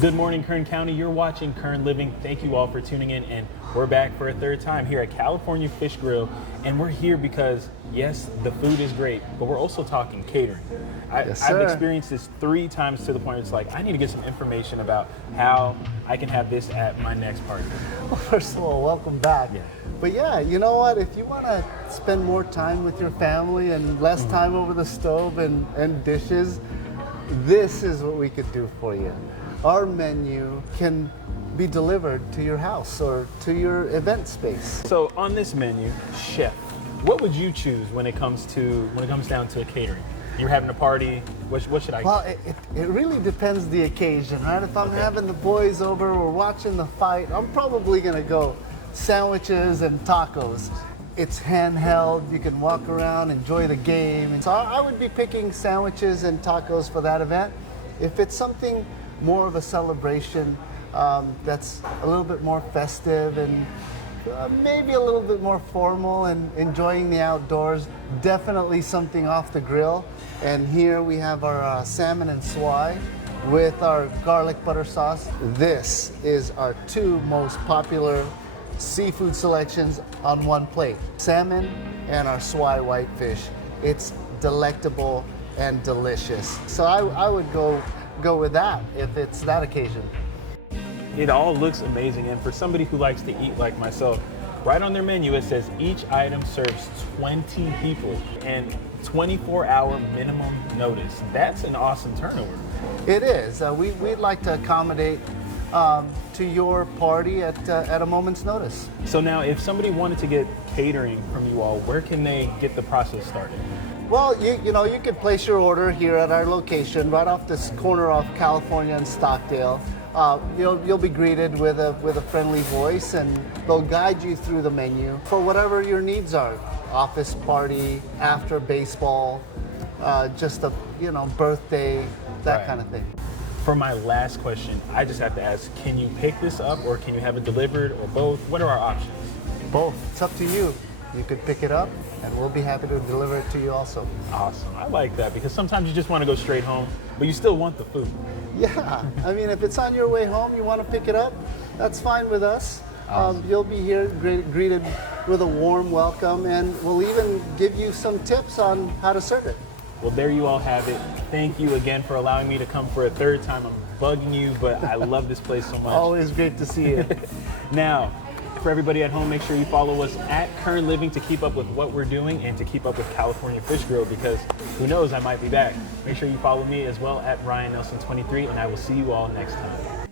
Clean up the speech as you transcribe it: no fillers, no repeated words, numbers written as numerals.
Good morning, Kern County. You're watching Kern Living. Thank you all for tuning in, and we're back for a third time here at California Fish Grill. And we're here because, yes, the food is great, but we're also talking catering. I've experienced this 3 times to the point where it's like, I need to get some information about how I can have this at my next party. Well, first of all, welcome back. Yeah. But yeah, you know what? If you want to spend more time with your family and less time over the stove and dishes, this is what we could do for you. Our menu can be delivered to your house or to your event space. So on this menu, chef, what would you choose when it comes down to a catering? You're having a party. What should I? Well, it really depends the occasion, right? If I'm having the boys over, we're watching the fight, I'm probably gonna go sandwiches and tacos. It's handheld, you can walk around, enjoy the game. And so I would be picking sandwiches and tacos for that event. If it's something more of a celebration that's a little bit more festive and maybe a little bit more formal and enjoying the outdoors, definitely something off the grill. And here we have our salmon and swai with our garlic butter sauce. This is our 2 most popular seafood selections on one plate. Salmon and our swai whitefish. It's delectable and delicious. So I would go with that if it's that occasion. It all looks amazing, and for somebody who likes to eat like myself, right on their menu it says each item serves 20 people and 24-hour minimum notice. That's an awesome turnover. It is. We'd like to accommodate to your party at a moment's notice. So now, if somebody wanted to get catering from you all, where can they get the process started? Well, you could place your order here at our location, right off this corner off California and Stockdale. You'll be greeted with a friendly voice, and they'll guide you through the menu for whatever your needs are. Office party, after baseball, just a birthday, that Right. kind of thing. For my last question, I just have to ask, can you pick this up or can you have it delivered or both? What are our options? Both. It's up to you. You could pick it up, and we'll be happy to deliver it to you also. Awesome. I like that because sometimes you just want to go straight home, but you still want the food. Yeah, I mean, if it's on your way home, you want to pick it up, that's fine with us. Awesome. You'll be here greeted with a warm welcome, and we'll even give you some tips on how to serve it. Well, there you all have it. Thank you again for allowing me to come for a third time. I'm bugging you, but I love this place so much. Always great to see you. Now, for everybody at home, make sure you follow us at Kern Living to keep up with what we're doing and to keep up with California Fish Grill, because who knows, I might be back. Make sure you follow me as well at Ryan Nelson 23, and I will see you all next time.